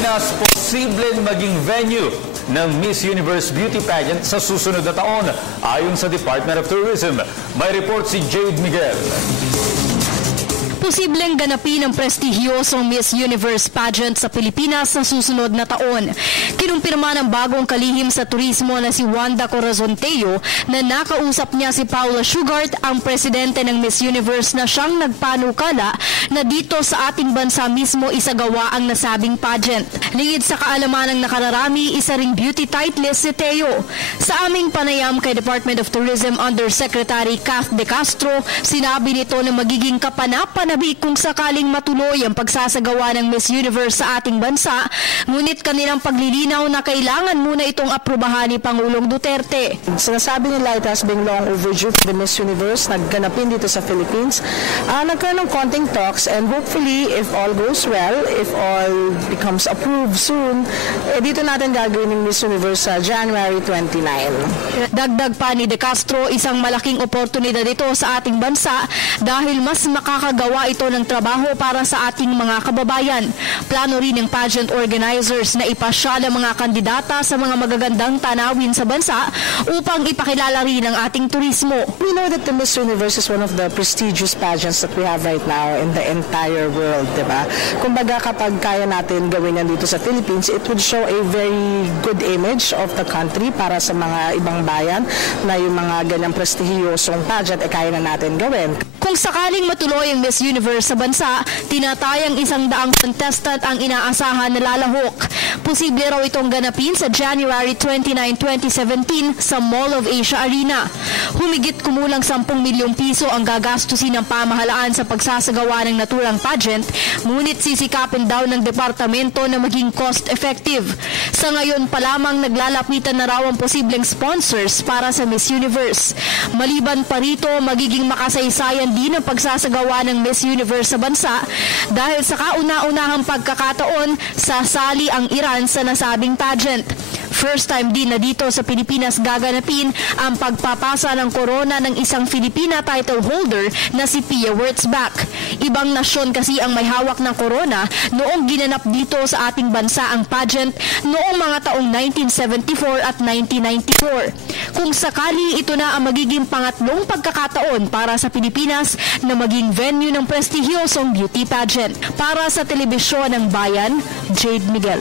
Pilipinas posibleng maging venue ng Miss Universe Beauty Pageant sa susunod na taon ayon sa Department of Tourism. May report si Jade Miguel. Posibleng ganapin ang prestigyosong Miss Universe pageant sa Pilipinas sa susunod na taon. Kinumpirma ng bagong kalihim sa turismo na si Wanda Corazonteo na nakausap niya si Paula Shugart, ang presidente ng Miss Universe, na siyang nagpanukala na dito sa ating bansa mismo isagawa ang nasabing pageant. Lingid sa kaalaman ng nakararami, isa ring beauty titleist si Teo. Sa aming panayam kay Department of Tourism Undersecretary Kath De Castro, sinabi nito na magiging kapanapanabik kung sakaling matuloy ang pagsasagawa ng Miss Universe sa ating bansa, ngunit kanilang paglilinaw na kailangan muna itong aprubahan ni Pangulong Duterte. Sinasabi nila it has been long overdue for the Miss Universe nagganapin dito sa Philippines. Nagkaroon ng konting talks and hopefully if all goes well, if all becomes approved soon, dito natin gagawin ng Miss Universe sa January 29. Dagdag pa ni De Castro, isang malaking oportunidad ito sa ating bansa dahil mas makakagawa ito ng trabaho para sa ating mga kababayan. Plano rin ng pageant organizers na ipasyal ang mga kandidata sa mga magagandang tanawin sa bansa upang ipakilala rin ang ating turismo. We know that the Miss Universe is one of the prestigious pageants that we have right now in the entire world, diba? Kumbaga kapag kaya natin gawin yan dito sa Philippines, it would show a very good image of the country para sa mga ibang bayan na yung mga ganyang prestigyosong pageant kaya na natin gawin. Kung sakaling matuloy ang Miss Universe sa bansa, tinatayang 100 contestant ang inaasahan na lalahok. Posible raw itong ganapin sa January 29, 2017 sa Mall of Asia Arena. Humigit kumulang 10 milyong piso ang gagastusin ng pamahalaan sa pagsasagawa ng naturang pageant, ngunit sisikapin daw ng departamento na maging cost-effective. Sa ngayon pa lamang naglalapitan na raw ang posibleng sponsors para sa Miss Universe. Maliban pa rito, magiging makasaysayan din ang pagsasagawa ng Miss Universe sa bansa dahil sa kauna-unahang pagkakataon, sasali ang Iran sa nasabing pageant. First time din na dito sa Pilipinas gaganapin ang pagpapasa ng corona ng isang Filipina title holder na si Pia Wurtzbach. Ibang nasyon kasi ang may hawak ng corona noong ginanap dito sa ating bansa ang pageant noong mga taong 1974 at 1994. Kung sakali ito na ang magiging pangatlong pagkakataon para sa Pilipinas na maging venue ng prestigyosong beauty pageant. Para sa Telebisyon ng Bayan, Jade Miguel.